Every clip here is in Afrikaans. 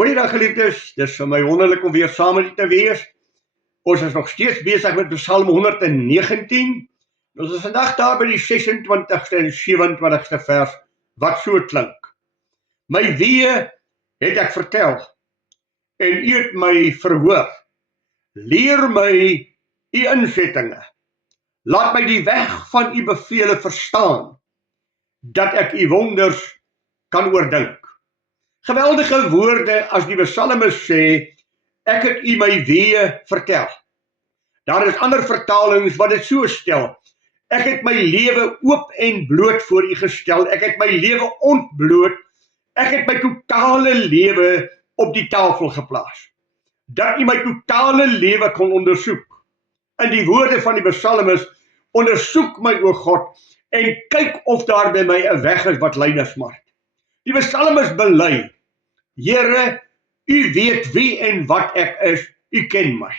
Goeiedag geliefdes, dis vir my wonderlik om weer saam met u te wees. Ons is nog steeds besig met Psalm 119. Ons is vandag daar by die 26ste en 27ste vers, wat so klink. My weë het ek vertel, en u het my verhoor. Leer my u insettinge. Laat my die weg van u bevele verstaan, dat ek u wonders kan oordink. Geweldige woorde as die psalmis sê, ek het u my weë vertel. Daar is ander vertalings wat dit so stel, ek het my lewe oop en bloot voor u gestel, ek het my lewe ontbloot, ek het my totale lewe op die tafel geplaas, dat u my totale lewe kon ondersoek. In die woorde van die psalmis, ondersoek my o God, en kyk of daar by my 'n weg is wat lei na smart. Die psalmis bely, Here, u weet wie en wat ek is, u ken my.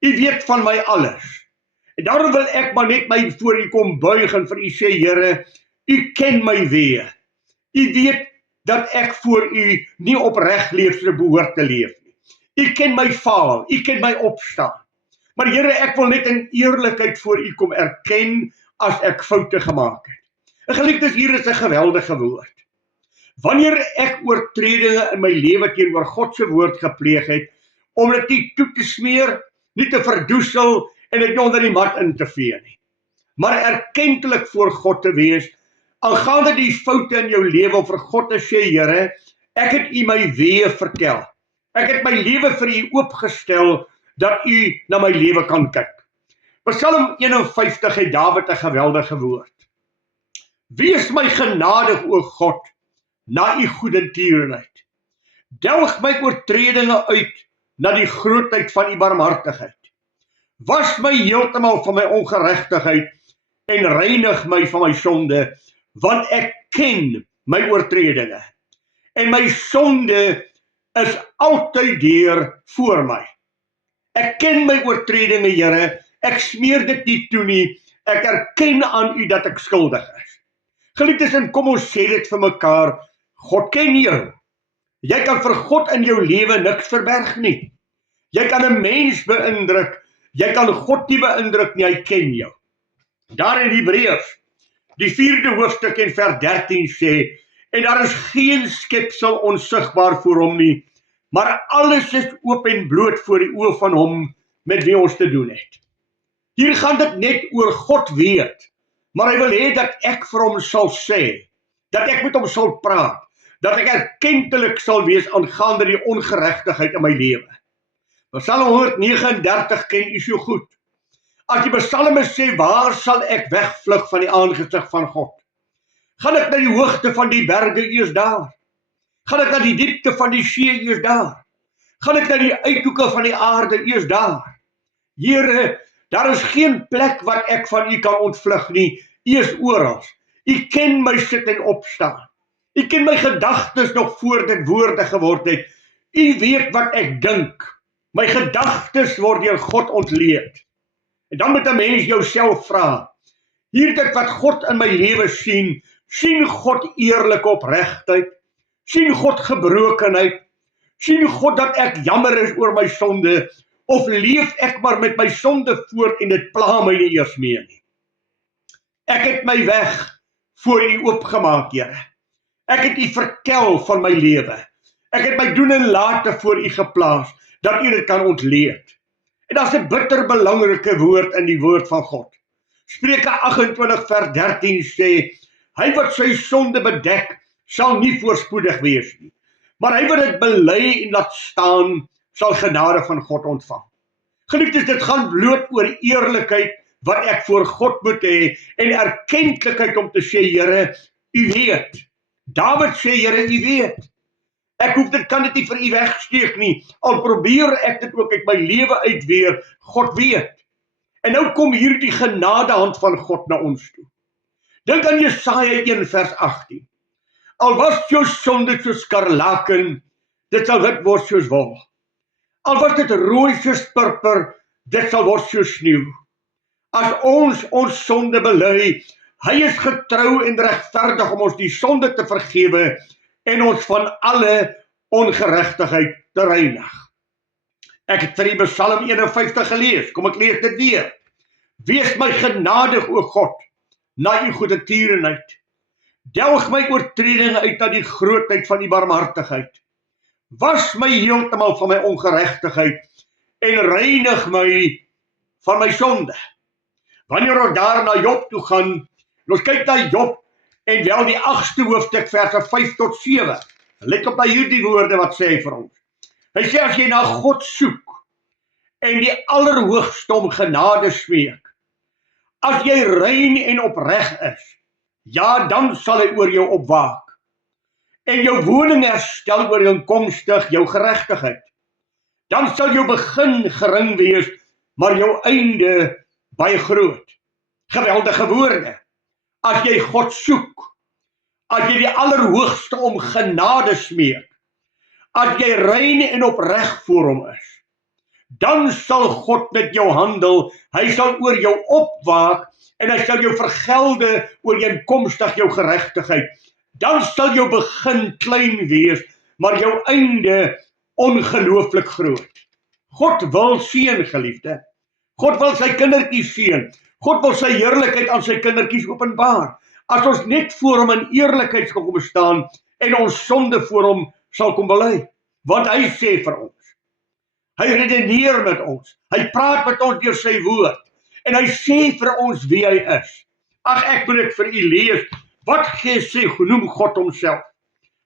U weet van my alles. En daarom wil ek maar net my voor u kom buig en vir u sê, Here, u ken my weë. U weet dat ek voor u nie opreg leef soos ek behoort te leef nie. U ken my faal, u ken my opstaan. Maar Here, ek wil net in eerlikheid voor u kom erken as ek foute gemaak het. En geliefdes, hier is 'n geweldige woord. Wanneer ek oortredinge in my lewe teenoor God se woord gepleeg het, om dit nie toe te smeer, nie te verdoesel en dit nie onder die mat in te vee nie, maar erkentlik voor God te wees, aangaande die foute in jou lewe, om vir God te sê, Here, ek het u my weë vertel. Ek het my lewe vir u oopgestel, dat u na my lewe kan kyk. Psalm 51 het Dawid 'n geweldige woord. Wees my genadig, o God, na u goedertierenheid. Delg my oortredinge uit, na die grootheid van u barmhartigheid. Was my heeltemal van my ongeregtigheid, en reinig my van my sonde, want ek ken my oortredinge, en my sonde is altyd deur voor my. Ek ken my oortredinge, Here, ek smeer dit nie toe nie, ek erken aan u dat ek skuldig is. Geliefdes, en kom ons sê dit vir mekaar, God ken jou. Jy kan vir God in jou lewe niks verberg nie. Jy kan 'n mens beïndruk, jy kan God nie beïndruk nie, hy ken jou. Daar in Hebreërs, die 4de hoofstuk en vers 13 sê, en daar is geen skepsel onsigbaar voor hom nie, maar alles is oop en bloot voor die oë van hom met wie ons te doen het. Hier gaan dit net oor God weet, maar hy wil hê dat ek vir hom sal sê, dat ek met hom sal praat, dat ek erkentlik sal wees aangaande die ongeregtigheid in my lewe. Psalm 139 ken u so goed. As die psalmis sê, waar sal ek wegvlug van die aangesig van God? Gaan ek na die hoogte van die berge, u is daar? Gaan ek na die diepte van die see, u is daar? Gaan ek na die uithoeke van die aarde, u is daar? Here, daar is geen plek wat ek van u kan ontvlug nie, u is oral. U ken my sit en opstaan. U ken my gedagtes nog voor dit woorde geword het. U weet wat ek dink. My gedagtes word deur God ontleed. En dan moet 'n mens jouself vra, hier dit wat God in my lewe sien, sien God eerlike opregtheid? Sien God gebrokenheid? Sien God dat ek jammer is oor my sonde? Of leef ek maar met my sonde voort en dit pla my nie eers meer nie? Ek het my weg voor u oopgemaak, Here. Ek het u vertel van my lewe. Ek het my doen en late voor u geplaas, dat u dit kan ontleed. En dat is 'n bitter belangrike woord in die woord van God. Spreuke 28 vers 13 sê, hy wat sy sonde bedek, sal nie voorspoedig wees nie. Maar hy wat dit bely en laat staan, sal genade van God ontvang. Geliefdes, dit gaan bloot oor eerlikheid, wat ek voor God moet hê, en erkentlikheid om te sê, Here, u weet. Dawid sê, Here, u weet. Ek kan dit nie vir u wegsteek nie, al probeer ek dit ook uit my lewe uit weer, God weet. En nou kom hier die genadehand van God na ons toe. Dink aan Jesaja 1 vers 18. Al was jou sonde soos skarlaken, dit sal wit word soos wol. Al was dit rooi soos purper, dit sal word soos sneeu. As ons sonde bely, hy is getrou en regverdig om ons die sonde te vergewe en ons van alle ongeregtigheid te reinig. Ek het vir die Psalm 51 gelees, kom ek lees dit weer. Wees my genadig, o God, na u goedertierenheid. Delg my oortredinge uit na die grootheid van die barmhartigheid. Was my heeltemal van my ongeregtigheid en reinig my van my sonde. Wanneer ons daar na Job toe gaan, ons kyk na Job en wel die 8ste hoofstuk verse 5 tot 7. Let op na hierdie woorde wat sê hy vir ons. Hy sê as jy na God soek en die Allerhoogste om genade smeek, as jy rein en opreg is, ja, dan sal hy oor jou opwaak en jou woning herstel ooreenkomstig jou geregtigheid. Dan sal jou begin gering wees, maar jou einde baie groot. Geweldige woorde. As jy God soek, as jy die Allerhoogste om genade smeek, as jy rein en opreg voor hom is, dan sal God met jou handel, hy sal oor jou opwaak en hy sal jou vergelde ooreenkomstig jou geregtigheid. Dan sal jou begin klein wees, maar jou einde ongelooflik groot. God wil seën, geliefde. God wil sy kindertjies seën. God wil sy heerlikheid aan sy kindertjies openbaar. As ons net voor hom in eerlikheid sal kom staan en ons sonde voor hom sal kom bely. Want hy sê vir ons, hy redeneer met ons, hy praat met ons deur sy woord en hy sê vir ons wie hy is. Ag, ek moet dit vir u lees. Wat noem God homself?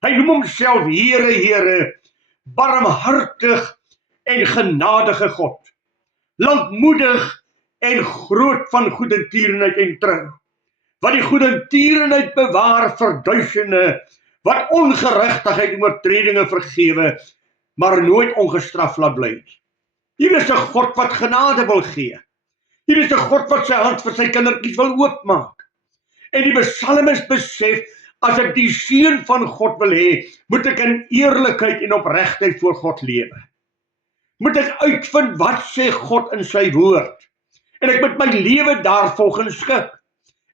Hy noem homself Here, Here, barmhartig en genadige God, lankmoedig en groot van goedertierenheid en trou, wat die goedertierenheid bewaar vir duisende, wat ongeregtigheid en oortredinge vergewe, maar nooit ongestraf laat bly. Hier is 'n God wat genade wil gee. Hier is 'n God wat sy hand vir sy kindertjies wil oopmaak. En die psalmis besef, as ek die seën van God wil hê, moet ek in eerlikheid en opregtheid voor God lewe. Moet ek uitvind wat sê God in sy woord. En ek moet my lewe daarvolgens skik.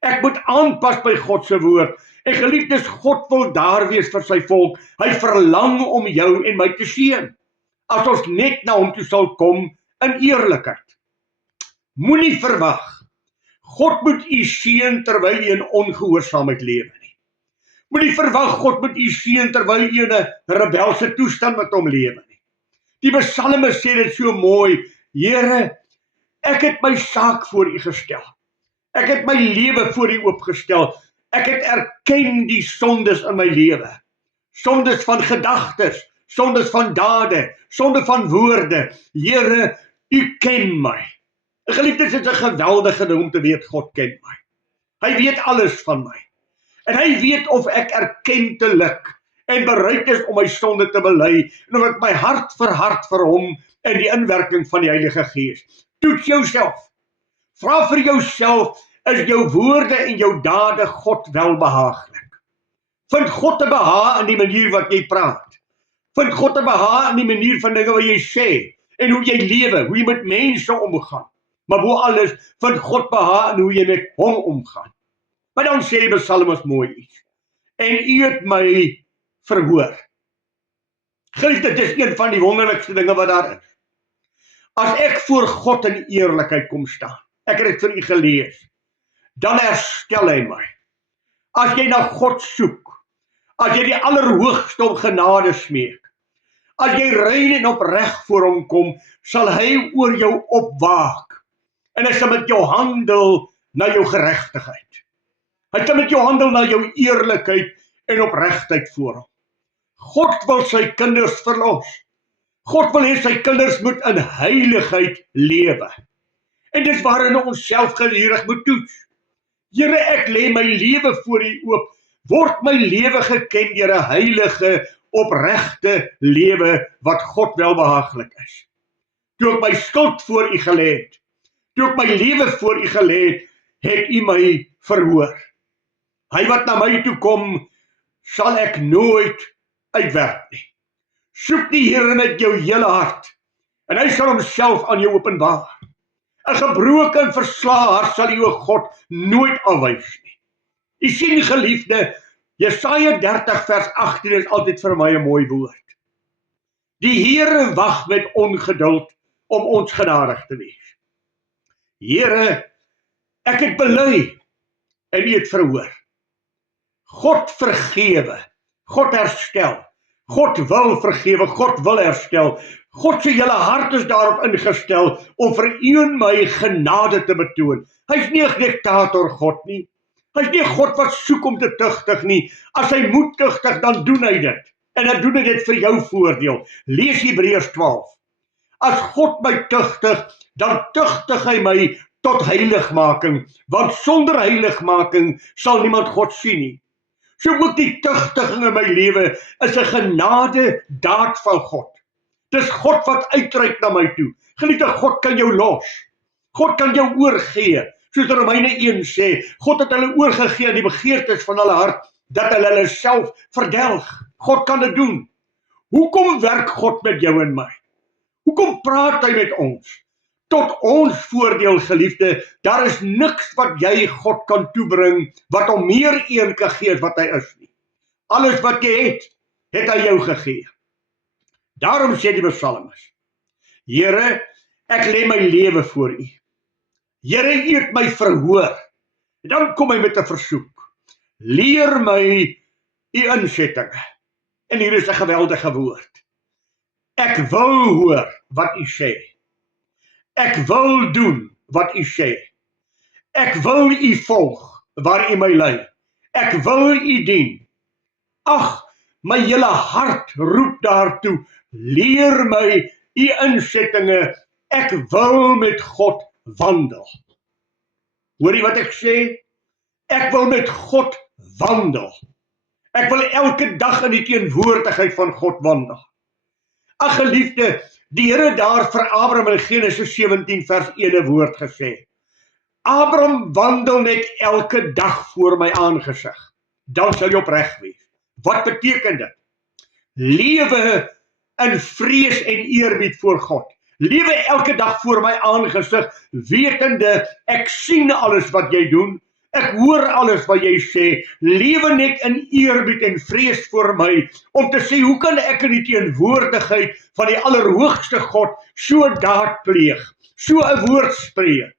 Ek moet aanpas by God se woord. En geliefdes, God wil daar wees vir sy volk. Hy verlang om jou en my te seën. As ons net na hom toe sal kom in eerlikheid. Moenie verwag God moet u seën terwyl u in ongehoorsaamheid lewe nie. Moenie verwag God moet u seën terwyl u in 'n rebelse toestand met hom lewe nie. Die psalmis sê dit so mooi, Here, ek het my saak voor u gestel. Ek het my lewe voor u oopgestel. Ek het erken die sondes in my lewe. Sondes van gedagtes, sondes van dade, sonde van woorde. Here, u ken my. Geliefdes, dit is 'n geweldige ding om te weet God ken my. Hy weet alles van my. En hy weet of ek erkentelik en bereid is om my sonde te bely en of ek my hart verhard vir hom in die inwerking van die Heilige Gees. Toets jouself. Vra vir jouself, is jou woorde en jou dade God welbehaaglik? Vind God 'n behaag in die manier wat jy praat? Vind God 'n behaag in die manier van dinge wat jy sê en hoe jy lewe, hoe jy met mense omgaan? Maar bo alles, vind God behaag in hoe jy met hom omgaan. Maar dan sê die psalmis mooi iets. En u het my verhoor. Geliefde, dit is een van die wonderlikste dinge wat daar is. As ek voor God in eerlikheid kom staan, ek het dit vir u gelees, dan herstel hy my. As jy na God soek, as jy die Allerhoogste om genade smeek, as jy rein en opreg voor hom kom, sal hy oor jou opwaak. En hy sal met jou handel na jou geregtigheid. Hy sal met jou handel na jou eerlikheid en opregtheid voor hom. God wil sy kinders verlos. God wil hê sy kinders moet in heiligheid lewe. En dis waarin ons self gedurig moet toets. Here, ek lê my lewe voor u oop. Word my lewe geken deur 'n heilige, opregte lewe wat God welbehaaglik is. Toe ek my skuld voor u gelê het, toe ek my lewe voor u gelê het u my verhoor. Hy wat na my toe kom, sal ek nooit uitwerp nie. Soek die Here met jou hele hart, en hy sal homself aan jou openbaar. 'n gebroke en verslae hart sal u God nooit afwys nie. U sien, geliefde, Jesaja 30 vers 18 is altyd vir my 'n mooi woord. Die Here wag met ongeduld om ons genadig te wees. Here, ek het bely en U het verhoor. God vergewe, God herstel. God wil vergewe, God wil herstel. God se hele hart is daarop ingestel om vir u en my genade te betoon. Hy's nie 'n diktator God nie. Hy's nie 'n God wat soek om te tugtig nie. As hy moet tugtig, dan doen hy dit. En dan doen hy dit vir jou voordeel. Lees Hebreërs 12. As God my tugtig, dan tugtig hy my tot heiligmaking, want sonder heiligmaking sal niemand God sien nie. So ook die tugtiging in my lewe is 'n genade daad van God. Dis God wat uitreik na my toe. Geliefde, God kan jou los. God kan jou oorgee. Soos Romeine 1 sê, God het hulle oorgegee aan die begeertes van hulle hart, dat hulle self verdelg. God kan dit doen. Hoekom werk God met jou en my? Hoekom praat hy met ons? Tot ons voordeel, geliefde, daar is niks wat jy God kan toebring, wat hom meer eer kan gee as wat hy is nie. Alles wat jy het hy jou gegee. Daarom sê die psalmis, Here, ek lê my lewe voor U. Here, U het my verhoor. En dan kom hy met 'n versoek. Leer my U insettinge. En hier is 'n geweldige woord. Ek wil hoor wat U sê. Ek wil doen wat U sê. Ek wil U volg waar U my lei. Ek wil U dien. Ag, my hele hart roep daartoe. Leer my U insettinge. Ek wil met God wandel. Hoor jy wat ek sê? Ek wil met God wandel. Ek wil elke dag in die teenwoordigheid van God wandel. Ag geliefde, die Here daar vir Abraham in Genesis 17 vers 1 'n woord gesê. Abraham wandel net elke dag voor my aangesig. Dan sal jy opreg wees. Wat beteken dit? Lewe in vrees en eerbied voor God. Lewe elke dag voor my aangesig, wetende ek sien alles wat jy doen. Ek hoor alles wat jy sê. Lewe net in eerbied en vrees voor my, om te sê, hoe kan ek in die teenwoordigheid van die Allerhoogste God so daad pleeg, so 'n woord spreek?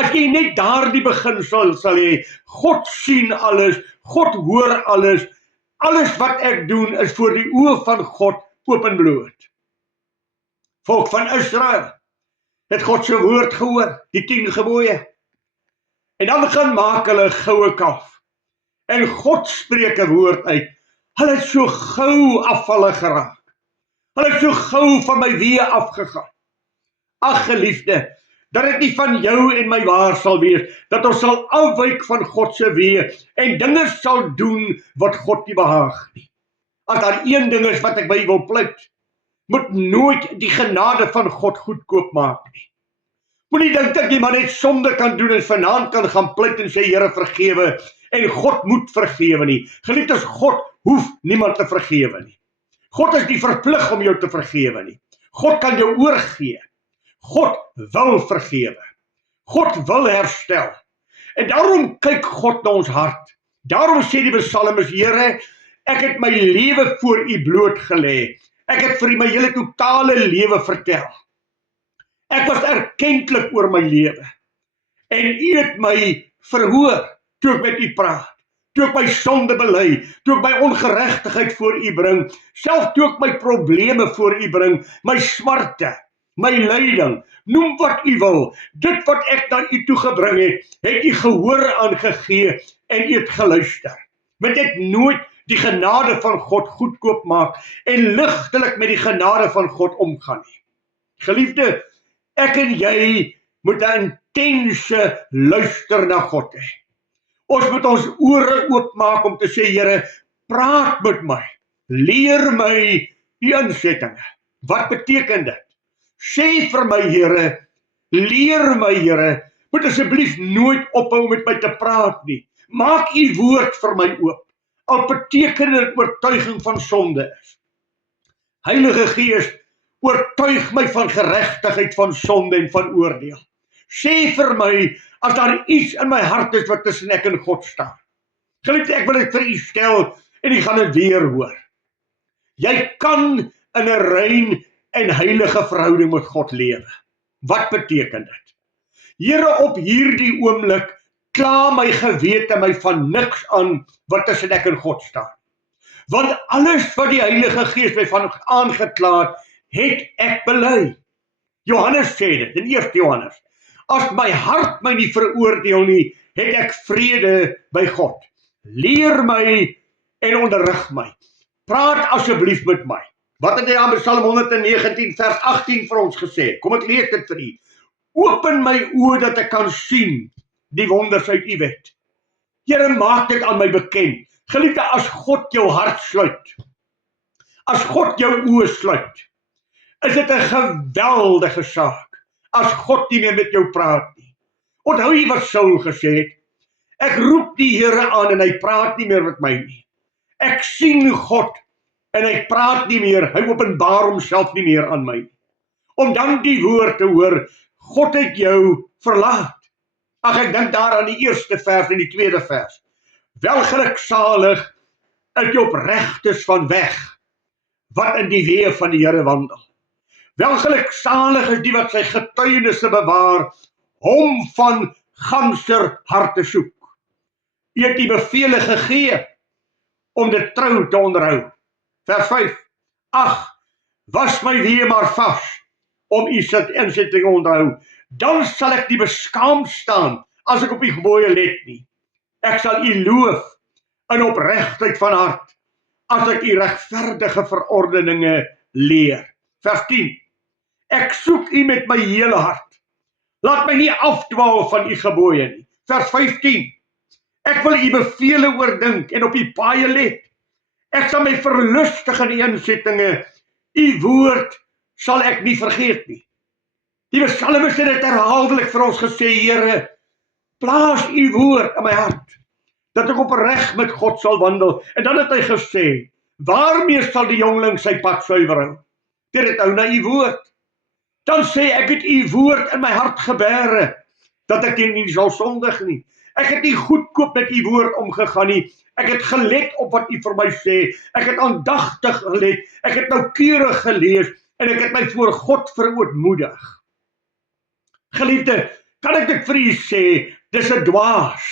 As jy net daardie beginsel sal hê, God sien alles, God hoor alles, alles wat ek doen is voor die oë van God openbloot. Volk van Israel het God se woord gehoor, die 10 gebooie. En dan gaan maak hulle 'n goue kalf. En God spreek 'n woord uit. Hulle het so gou afvallig geraak. Hulle het so gou van my weë afgegaan. Ag geliefde, dat dit nie van jou en my waar sal wees, dat ons sal afwyk van God se weë en dinge sal doen wat God nie behaag nie. As daar een ding is wat ek by wil pleit, moet nooit die genade van God goedkoop maak nie. Moenie dink dat jy maar net sonde kan doen en vanaand kan gaan pleit en sê Here vergewe en God moet vergewe nie. Geliefdes, God hoef niemand te vergewe nie. God is nie verplig om jou te vergewe nie. God kan jou oorgee. God wil vergewe. God wil herstel. En daarom kyk God na ons hart. Daarom sê die psalmis, Here, ek het my lewe voor U blootgelê. Ek het vir U my hele totale lewe vertel. Ek was erkentlik oor my lewe. En U het my verhoor toe ek met U praat. Toe ek my sonde bely, toe ek my ongeregtigheid voor U bring, self toe ek my probleme voor U bring, my smarte, my lyding, noem wat U wil. Dit wat ek na U toe gebring het U gehoor aangegee en U het geluister. Moet ek nooit die genade van God goedkoop maak en ligtelik met die genade van God omgaan nie. Geliefde, ek en jy moet 'n intense luister na God hê. Ons moet ons ore oopmaak om te sê, Here, praat met my. Leer my U insettinge. Wat beteken dit? Sê vir my, Here, leer my, Here, moet asseblief nooit ophou met my te praat nie. Maak U woord vir my oop. Al beteken dit oortuiging van sonde is. Heilige Gees, oortuig my van geregtigheid, van sonde en van oordeel. Sê vir my, as daar iets in my hart is wat tussen ek en God staan. Geliefde, ek wil dit vir U stel en U gaan dit weer hoor. Jy kan in 'n rein en heilige verhouding met God lewe. Wat beteken dit? Here, op hierdie oomblik kla my gewete my van niks aan wat tussen ek en God staan. Want alles wat die Heilige Gees my van aangekla het ek bely. Johannes sê dit, in 1 Johannes. As my hart my nie veroordeel nie, het ek vrede by God. Leer my en onderrig my. Praat asseblief met my. Wat het hy aan Psalm 119 vers 18 vir ons gesê? Kom ek lees dit vir u. Open my oë dat ek kan sien die wonders uit u wet. Here, maak dit aan my bekend. Geliefde, as God jou hart sluit, as God jou oë sluit, is dit 'n geweldige saak, as God nie meer met jou praat nie. Onthou jy wat Saul gesê het? Ek roep die Here aan en hy praat nie meer met my nie. Ek sien God en hy praat nie meer, hy openbaar homself nie meer aan my. Om dan die woord te hoor, God het jou verlaat. Ag, ek dink daar aan die eerste vers en die tweede vers. Welgeluksalig is die opregtes van weg, wat in die weë van die Here wandel. Welgeluksalig is die wat sy getuienisse bewaar, hom van ganser harte soek. U het die bevele gegee om dit trou te onderhou. Vers 5. Ag, was my weë maar vas om u insetting onderhou. Dan sal ek nie beskaamd staan as ek op u gebooie let nie. Ek sal u loof in opregtheid van hart as ek u regverdige verordeninge leer. Vers 10. Ek soek u met my hele hart. Laat my nie afdwaal van u gebooie nie. Vers 15. Ek wil u bevele oordink en op u paaie let. Ek sal my verlustig in u insettinge. U woord sal ek nie vergeet nie. Die psalmis het dit herhaaldelik vir ons gesê, Here, plaas u woord in my hart, dat ek opreg met God sal wandel. En dan het hy gesê, waarmee sal die jongling sy pad suiwer hou? Deur dit hou na u woord. Dan sê ek het u woord in my hart gebere, dat ek nie sal sondig nie. Ek het nie goedkoop met u woord omgegaan nie. Ek het gelet op wat u vir my sê. Ek het aandagtig gelet. Ek het noukeurig gelees en ek het my voor God verootmoedig. Geliefde, kan ek dit vir u sê, dis 'n dwaas.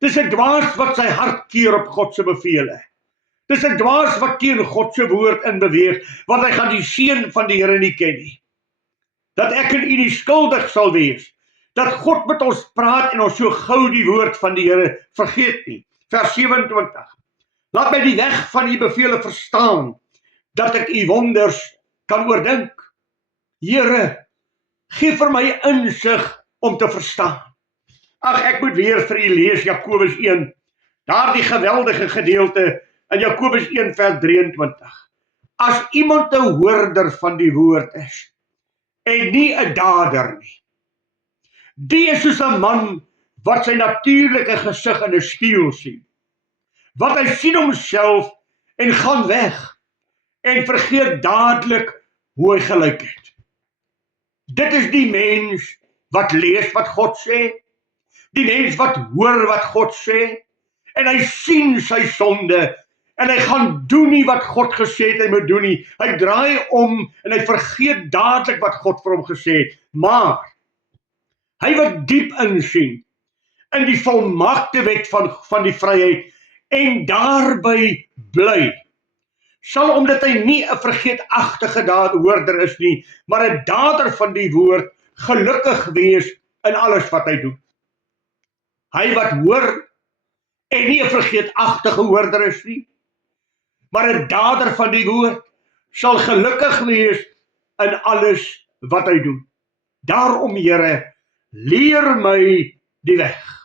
Dis 'n dwaas wat sy hart keer op God se bevele. Dis 'n dwaas wat teen God se woord in beweeg, want hy gaan die seën van die Here nie ken nie. Dat ek en u nie skuldig sal wees, dat God met ons praat en ons so gou die woord van die Here vergeet nie. Vers 27. Laat my die weg van u bevele verstaan, dat ek u wonders kan oordink. Here, gee vir my insig om te verstaan. Ag, ek moet weer vir u lees Jakobus 1, daardie geweldige gedeelte in Jakobus 1 vers 23. As iemand 'n hoorder van die woord is, en nie 'n dader nie, die is soos 'n man wat sy natuurlike gesig in 'n spieël sien. Wat hy sien homself en gaan weg en vergeet dadelik hoe hy gelyk het. Dit is die mens wat lees wat God sê, die mens wat hoor wat God sê, en hy sien sy sonde, en hy gaan doen nie wat God gesê het hy moet doen nie. Hy draai om en hy vergeet dadelik wat God vir hom gesê het. Maar hy wat diep insien in die volmaakte wet van die vryheid en daarby bly, sal omdat hy nie 'n vergeetagtige hoorder is nie, maar 'n dader van die woord, gelukkig wees in alles wat hy doen. Hy wat hoor en nie 'n vergeetagtige hoorder is nie, maar 'n dader van die woord, sal gelukkig wees in alles wat hy doen. Daarom, Here, leer my die weg.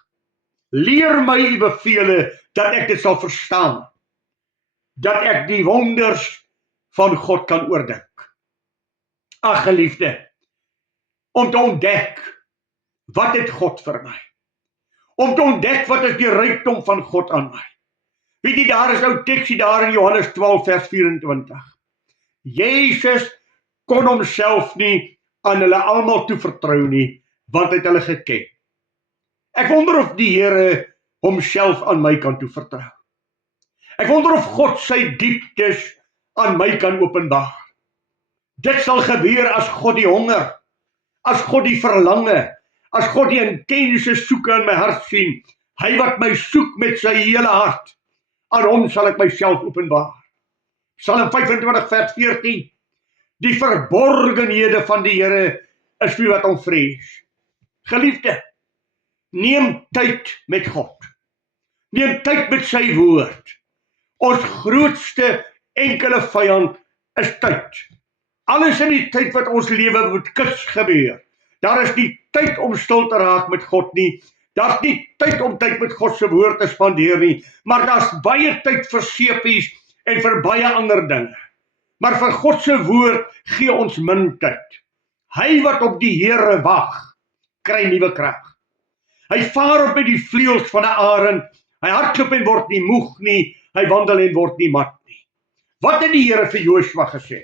Leer my u bevele, dat ek dit sal verstaan. Dat ek die wonders van God kan oordink. Ag, geliefde, om te ontdek, wat het God vir my? Om te ontdek, wat is die rykdom van God aan my? Weet jy, daar is nou teksie daar in Johannes 12 vers 24. Jezus kon homself nie aan hulle almal toevertrou nie, want hy het hulle geken. Ek wonder of die Here homself aan my kan toevertrou. Ek wonder of God sy dieptes aan my kan openbaar. Dit sal gebeur as God die honger, as God die verlange, as God die intense soeke in my hart sien, hy wat my soek met sy hele hart, aan hom sal ek myself openbaar. Psalm 25 vers 14, die verborgenhede van die Here is wie wat hom vrees. Geliefde, neem tyd met God. Neem tyd met sy woord. Ons grootste enkele vyand is tyd. Alles in die tyd wat ons lewe moet kus gebeur. Daar is nie tyd om stil te raak met God nie. Daar's nie tyd om tyd met God se woord te spandeer nie, maar daar's baie tyd vir sepies en vir baie ander dinge. Maar vir God se woord gee ons min tyd. Hy wat op die Here wag, kry nuwe krag. Hy vaar op met die vleuels van 'n arend. Hy hardloop en word nie moeg nie. Hy wandel en word nie mat nie. Wat het die Here vir Joshua gesê?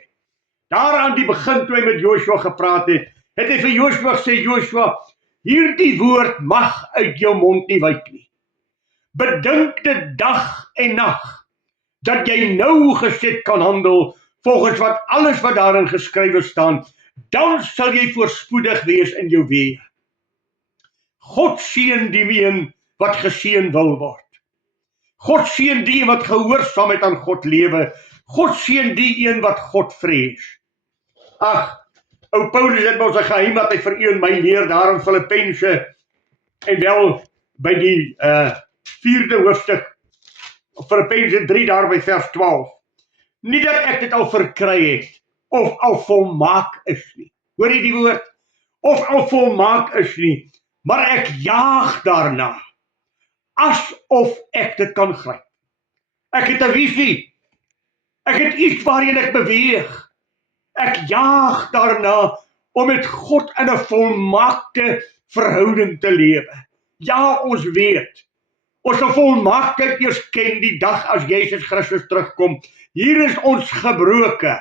Daar aan die begin toe hy met Joshua gepraat het, het hy vir Joshua gesê, Joshua, hierdie woord mag uit jou mond nie wyk nie. Bedink dit dag en nag, dat jy nou geset kan handel, volgens wat alles wat daarin geskrywe staan, dan sal jy voorspoedig wees in jou weë. God seën die een wat geseën wil word. God seën die een wat gehoorsaamheid aan God lewe. God seën die een wat God vrees. Ag, ou Paulus het ons 'n geheim wat hy vir u en my leer daar in Filippense, en wel by die 4de hoofstuk, Filippense 3 daar by vers 12. Nie dat ek dit al verkry het, of al volmaak is nie. Hoor jy die woord? Of al volmaak is nie, maar ek jaag daarna, asof ek dit kan gryp. Ek het 'n visie. Ek het iets waarheen ek beweeg. Ek jaag daarna om met God in 'n volmaakte verhouding te lewe. Ja, ons weet, ons sal volmaaktheid eers ken die dag as Jesus Christus terugkom. Hier is ons gebroke.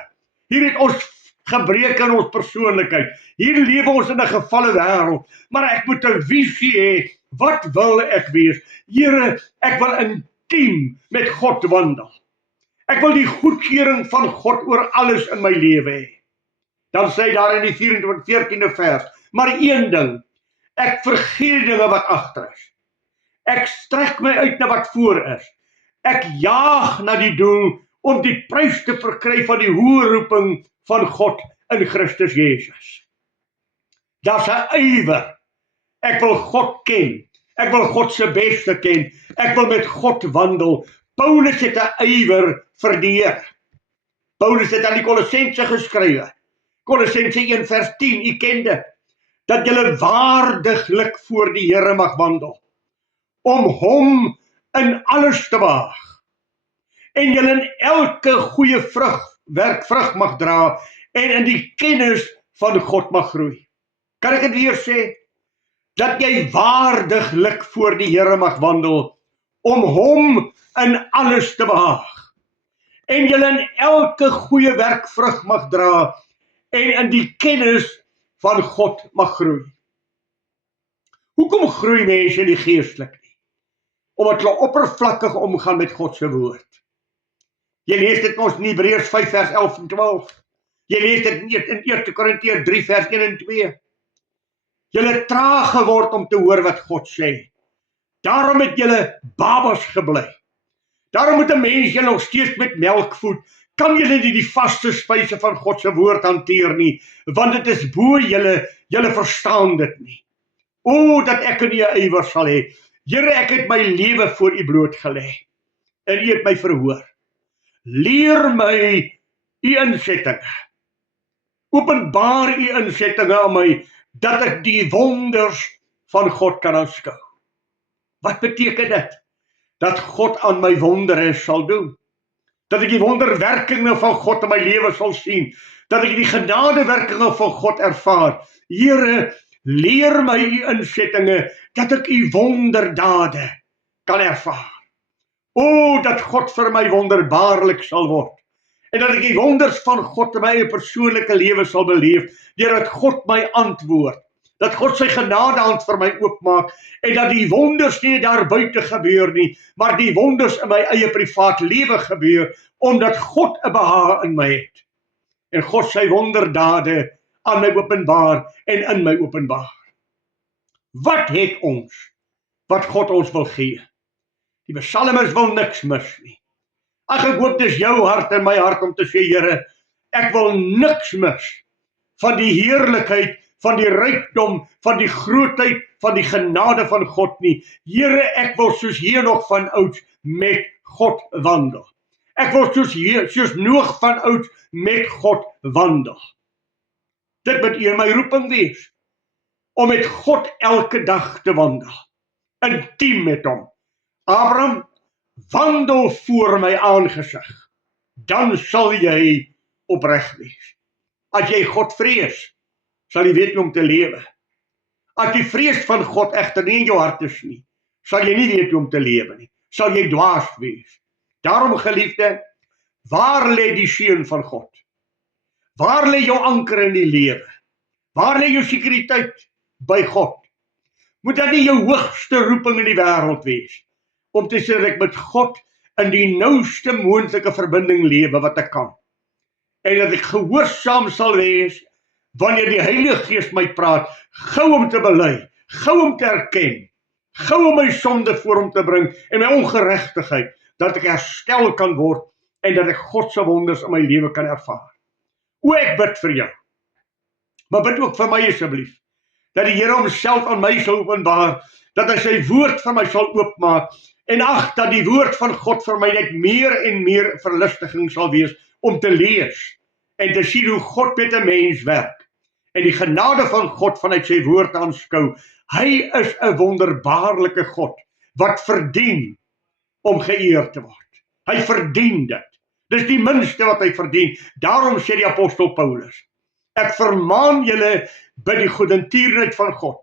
Hier het ons gebreke in ons persoonlikheid. Hier lewe ons in 'n gefalle wêreld. Maar ek moet 'n visie hê. Wat wil ek wees? Here, ek wil intiem met God wandel. Ek wil die goedkeuring van God oor alles in my lewe hê. Dan sê hy daar in die 14de vers, maar een ding, ek vergeet dinge wat agter is. Ek strek my uit na wat voor is. Ek jaag na die doel om die prys te verkry van die hoë roeping van God in Christus Jesus. Daar's 'n ywer. Ek wil God ken. Ek wil God se beste ken. Ek wil met God wandel. Paulus het 'n ywer vir die Here. Paulus het aan die Kolossense geskrywe. Kolossense 1 vers 10, u ken dit. Dat julle waardiglik voor die Here mag wandel. Om hom in alles te waag. En julle in elke goeie vrug mag dra en in die kennis van God mag groei. Kan ek dit weer sê? Dat jy waardiglik voor die Here mag wandel, om hom in alles te behaag. En julle in elke goeie werk vrug mag dra, en in die kennis van God mag groei. Hoekom groei mense in die geestelik nie? Omdat hulle oppervlakkig omgaan met God se woord. Jy lees dit ons in Hebreërs 5 vers 11 en 12. Jy lees dit in 1 Korintiërs 3 vers 1 en 2. Julle traag geword om te hoor wat God sê. Daarom het julle babas gebly. Daarom moet 'n mens julle nog steeds met melk voed. Kan julle nie die vaste spyse van God se woord hanteer nie, want dit is bo julle verstaan dit nie. O, dat ek in u ywer sal hê. Here, ek het my lewe voor u blootgelê, en u het my verhoor. Leer my u insettinge. Openbaar u insettinge aan my, dat ek die wonders van God kan aanskou. Wat beteken dit? Dat God aan my wondere sal doen. Dat ek die wonderwerkinge van God in my lewe sal sien. Dat ek die genadewerkinge van God ervaar. Here, leer my u insettinge, dat ek u wonderdade kan ervaar. O, dat God vir my wonderbaarlik sal word. En dat ek die wonders van God in my eie persoonlike lewe sal beleef, deurdat God my antwoord. Dat God sy genadehand vir my oopmaak, en dat die wonders nie daar buite gebeur nie, maar die wonders in my eie privaat lewe gebeur, omdat God 'n behaag in my het. En God sy wonderdade aan my openbaar en in my openbaar. Wat het ons, wat God ons wil gee? Die psalmis wil niks mis nie. Ag, ek hoop dis jou hart en my hart om te sê, Here, ek wil niks mis van die heerlikheid, van die rykdom, van die grootheid, van die genade van God nie. Here, ek wil soos Henog van ouds met God wandel. Ek wil soos Noag van ouds met God wandel. Dit moet eer my roeping wees, om met God elke dag te wandel, intiem met hom. Abraham, wandel voor my aangesig, dan sal jy opreg wees. As jy God vrees, sal jy weet hoe om te lewe. As die vrees van God egter nie in jou hart is nie, sal jy nie weet hoe om te lewe nie, sal jy dwaas wees. Daarom, geliefde, waar lê die seën van God? Waar lê jou anker in die lewe? Waar lê jou sekuriteit? By God. Moet dat nie jou hoogste roeping in die wêreld wees, om te sê ek met God in die nouste moontlike verbinding lewe wat ek kan. En dat ek gehoorsaam sal wees, wanneer die Heilige Gees my praat, gou om te bely, gou om te erken, gou om my sonde voor hom te bring, en my ongeregtigheid, dat ek herstel kan word, en dat ek God se wonders in my lewe kan ervaar. O, ek bid vir jou, maar bid ook vir my asseblief, dat die Here homself aan my sal openbaar, dat hy sy woord vir my sal oopmaak, en ag, dat die woord van God vir my net meer en meer verlustiging sal wees, om te lees, en te sien hoe God met 'n mens werk, en die genade van God vanuit sy woord aanskou. Hy is 'n wonderbaarlike God, wat verdien om geëer te word. Hy verdien dit. Dis die minste wat hy verdien. Daarom sê die apostel Paulus, ek vermaan julle by die goedertierenheid van God,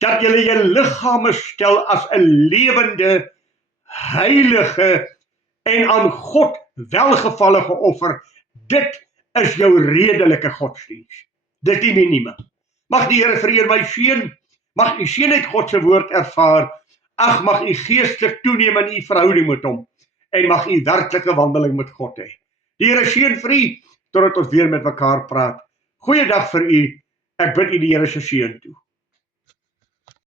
dat julle julle liggame stel as 'n lewende, heilige en aan God welgevallige offer. Dit is jou redelike godsdienst. Dit is die minimum. Mag die Here vir my seën, mag u seën uit God se woord ervaar, ag, mag u geestelik toeneem in u verhouding met hom, en mag u werklike wandeling met God hê. Die Here seën vir u, totdat ons weer met mekaar praat. Goeiedag vir u, ek bid u die Here se seën toe.